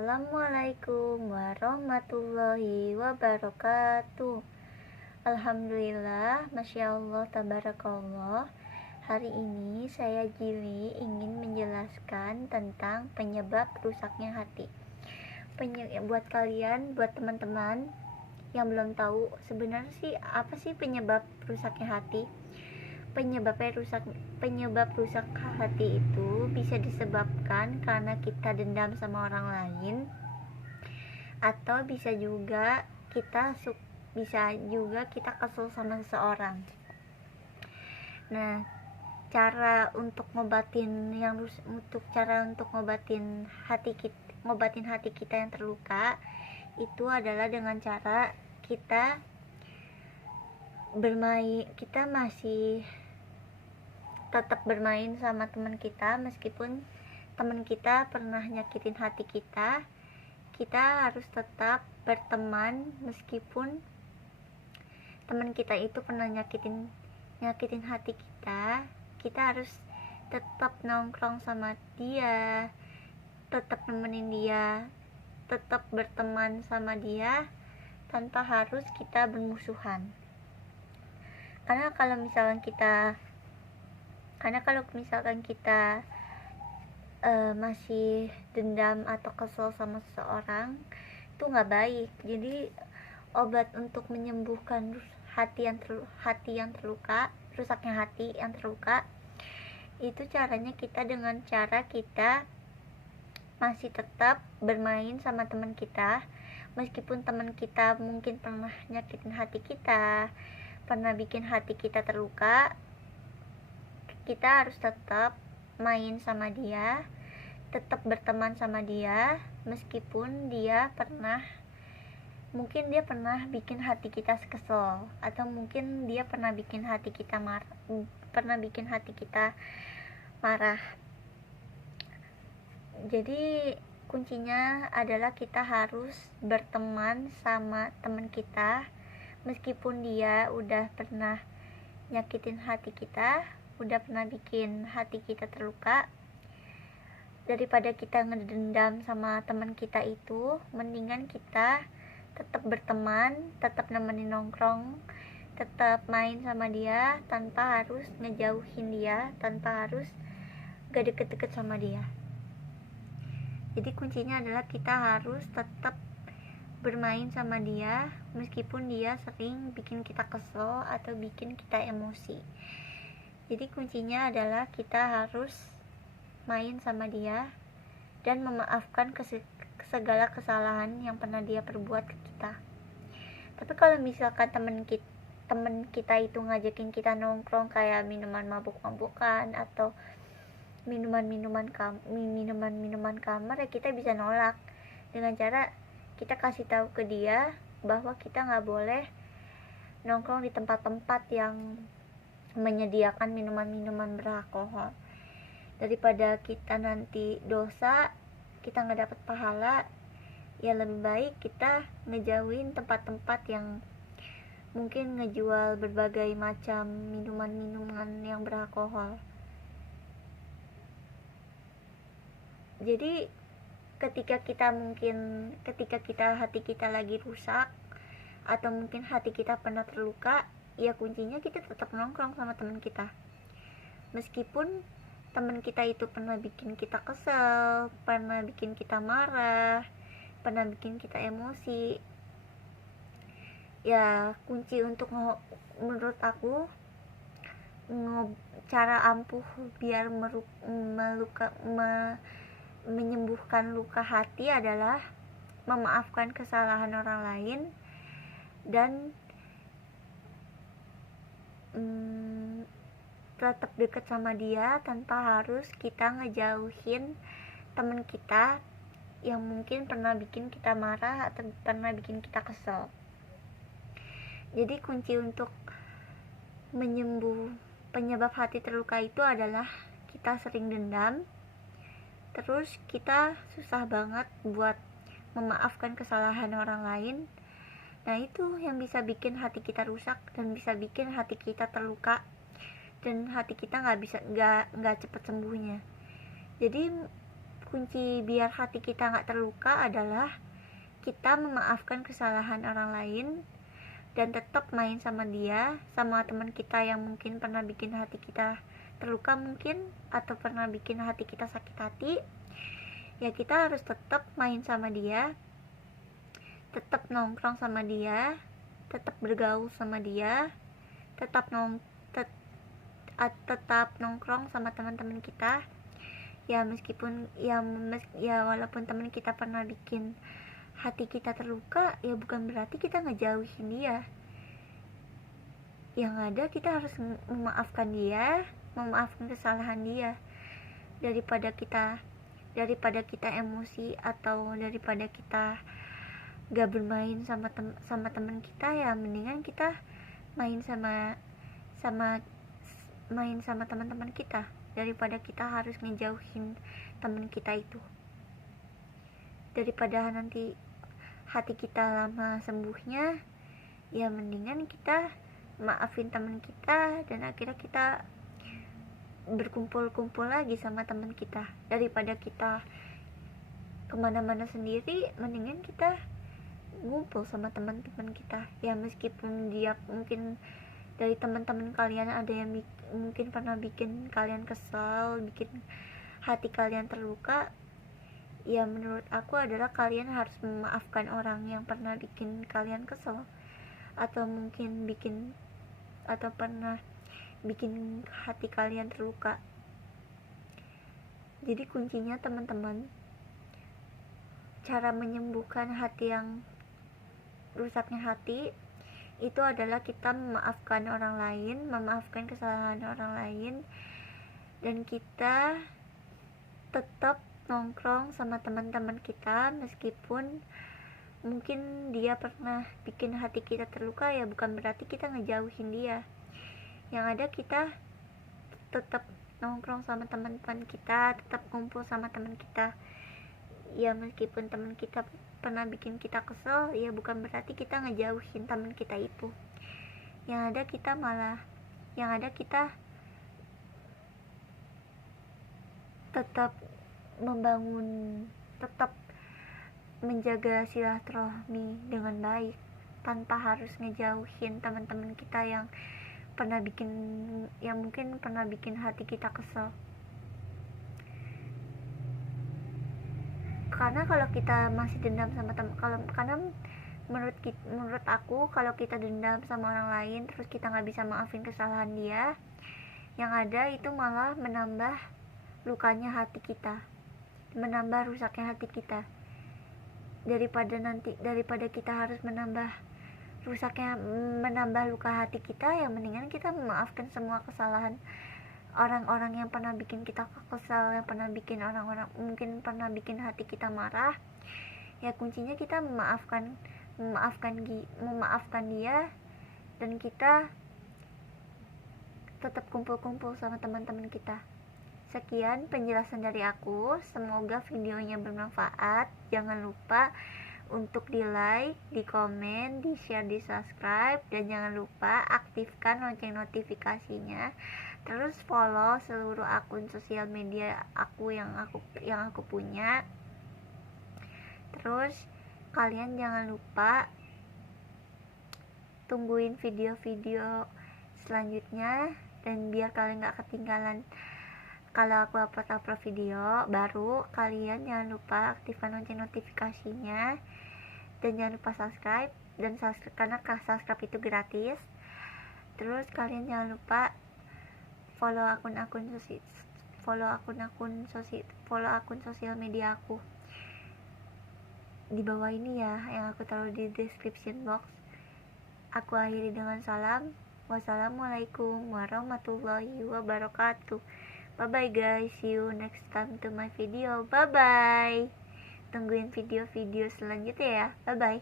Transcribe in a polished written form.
Assalamualaikum warahmatullahi wabarakatuh. Alhamdulillah, Masya Allah, Tabarakallah. Hari ini saya Jili ingin menjelaskan tentang penyebab rusaknya hati. Buat kalian, buat teman-teman yang belum tahu, sebenarnya sih apa sih penyebab rusaknya hati? Penyebab rusak hati itu bisa disebabkan karena kita dendam sama orang lain, atau bisa juga kita kesel sama seseorang. Nah, cara untuk ngobatin hati kita yang terluka itu adalah dengan cara kita masih tetap bermain sama teman kita, meskipun teman kita pernah nyakitin hati kita. Kita harus tetap berteman meskipun teman kita itu pernah nyakitin hati kita. Kita harus tetap nongkrong sama dia, tetap nemenin dia, tetap berteman sama dia tanpa harus kita bermusuhan. Karena kalau misalkan kita masih dendam atau kesel sama seseorang, itu nggak baik. Jadi obat untuk menyembuhkan rusaknya hati yang terluka itu caranya dengan cara kita masih tetap bermain sama teman kita, meskipun teman kita mungkin pernah nyakitin hati kita, pernah bikin hati kita terluka. Kita harus tetap main sama dia, tetap berteman sama dia, meskipun mungkin dia pernah bikin hati kita kesel, atau mungkin dia pernah bikin hati kita marah. Jadi kuncinya adalah kita harus berteman sama teman kita, meskipun dia udah pernah nyakitin hati kita, udah pernah bikin hati kita terluka. Daripada kita ngedendam sama teman kita itu, mendingan kita tetap berteman, tetap nemenin nongkrong, tetap main sama dia tanpa harus ngejauhin dia, tanpa harus gak deket-deket sama dia. Jadi kuncinya adalah kita harus tetap bermain sama dia meskipun dia sering bikin kita kesel atau bikin kita emosi. Jadi kuncinya adalah kita harus main sama dia dan memaafkan segala kesalahan yang pernah dia perbuat ke kita. Tapi kalau misalkan temen kita itu ngajakin kita nongkrong kayak minuman mabuk-mabukan atau minuman-minuman kamar, ya kita bisa nolak dengan cara kita kasih tahu ke dia bahwa kita nggak boleh nongkrong di tempat-tempat yang menyediakan minuman-minuman beralkohol. Daripada kita nanti dosa, kita nggak dapat pahala, ya lebih baik kita ngejauhin tempat-tempat yang mungkin ngejual berbagai macam minuman-minuman yang beralkohol. Jadi ketika hati kita lagi rusak, atau mungkin hati kita pernah terluka, ya kuncinya kita tetap nongkrong sama teman kita, meskipun teman kita itu pernah bikin kita kesel, pernah bikin kita marah, pernah bikin kita emosi. Ya kunci untuk menurut aku cara ampuh biar menyembuhkan luka hati adalah memaafkan kesalahan orang lain dan tetap dekat sama dia tanpa harus kita ngejauhin teman kita yang mungkin pernah bikin kita marah atau pernah bikin kita kesel. Jadi kunci untuk penyebab hati terluka itu adalah kita sering dendam, terus kita susah banget buat memaafkan kesalahan orang lain. Nah itu yang bisa bikin hati kita rusak dan bisa bikin hati kita terluka, dan hati kita nggak cepet sembuhnya. Jadi kunci biar hati kita nggak terluka adalah kita memaafkan kesalahan orang lain dan tetap main sama dia, sama teman kita yang mungkin pernah bikin hati kita terluka mungkin, atau pernah bikin hati kita sakit hati. Ya kita harus tetap main sama dia, tetap nongkrong sama dia, tetap bergaul sama dia, tetap nongkrong sama teman-teman kita. Ya meskipun walaupun teman kita pernah bikin hati kita terluka, ya bukan berarti kita ngejauhin dia. Yang ada kita harus memaafkan dia, memaafkan kesalahan dia, daripada kita emosi, atau daripada kita gak bermain sama teman kita. Ya mendingan kita main sama teman-teman kita, daripada kita harus ngejauhin teman kita itu. Daripada nanti hati kita lama sembuhnya, ya mendingan kita maafin teman kita dan akhirnya kita berkumpul-kumpul lagi sama teman kita. Daripada kita kemana-mana sendiri, mendingan kita ngumpul sama teman-teman kita. Ya meskipun dia mungkin dari teman-teman kalian ada yang mungkin pernah bikin kalian kesal, bikin hati kalian terluka, ya menurut aku adalah kalian harus memaafkan orang yang pernah bikin kalian kesel, atau mungkin pernah bikin hati kalian terluka. Jadi kuncinya teman-teman, cara menyembuhkan hati yang rusaknya hati itu adalah kita memaafkan orang lain, memaafkan kesalahan orang lain, dan kita tetap nongkrong sama teman-teman kita meskipun mungkin dia pernah bikin hati kita terluka. Ya bukan berarti kita ngejauhin dia. Yang ada kita tetap nongkrong sama teman-teman kita, tetap kumpul sama teman kita. Ya meskipun teman kita pernah bikin kita kesel, ya bukan berarti kita ngejauhin teman kita itu. Yang ada kita tetap tetap menjaga silaturahmi dengan baik, tanpa harus ngejauhin teman-teman kita yang mungkin pernah bikin hati kita kesel. Karena kalau kita masih dendam sama menurut aku, kalau kita dendam sama orang lain terus kita nggak bisa maafin kesalahan dia, yang ada itu malah menambah lukanya hati kita, menambah rusaknya hati kita. Daripada kita harus menambah luka hati kita, ya mendingan kita memaafkan semua kesalahan orang-orang yang pernah bikin kita kesal, yang pernah bikin mungkin pernah bikin hati kita marah. Ya kuncinya kita memaafkan dia, dan kita tetap kumpul-kumpul sama teman-teman kita. Sekian penjelasan dari aku, semoga videonya bermanfaat. Jangan lupa untuk di like, di komen, di share, di subscribe, dan jangan lupa aktifkan lonceng notifikasinya. Terus follow seluruh akun sosial media aku yang aku punya. Terus kalian jangan lupa tungguin video-video selanjutnya, dan biar kalian gak ketinggalan kalau aku upload video baru, kalian jangan lupa aktifkan lonceng notifikasinya, dan jangan lupa subscribe, karena subscribe itu gratis. Terus kalian jangan lupa follow akun sosial media aku di bawah ini ya, yang aku taruh di description box. Aku akhiri dengan salam. Wassalamualaikum warahmatullahi wabarakatuh. Bye bye guys, see you next time to my video. Bye bye. Tungguin video-video selanjutnya ya. Bye bye.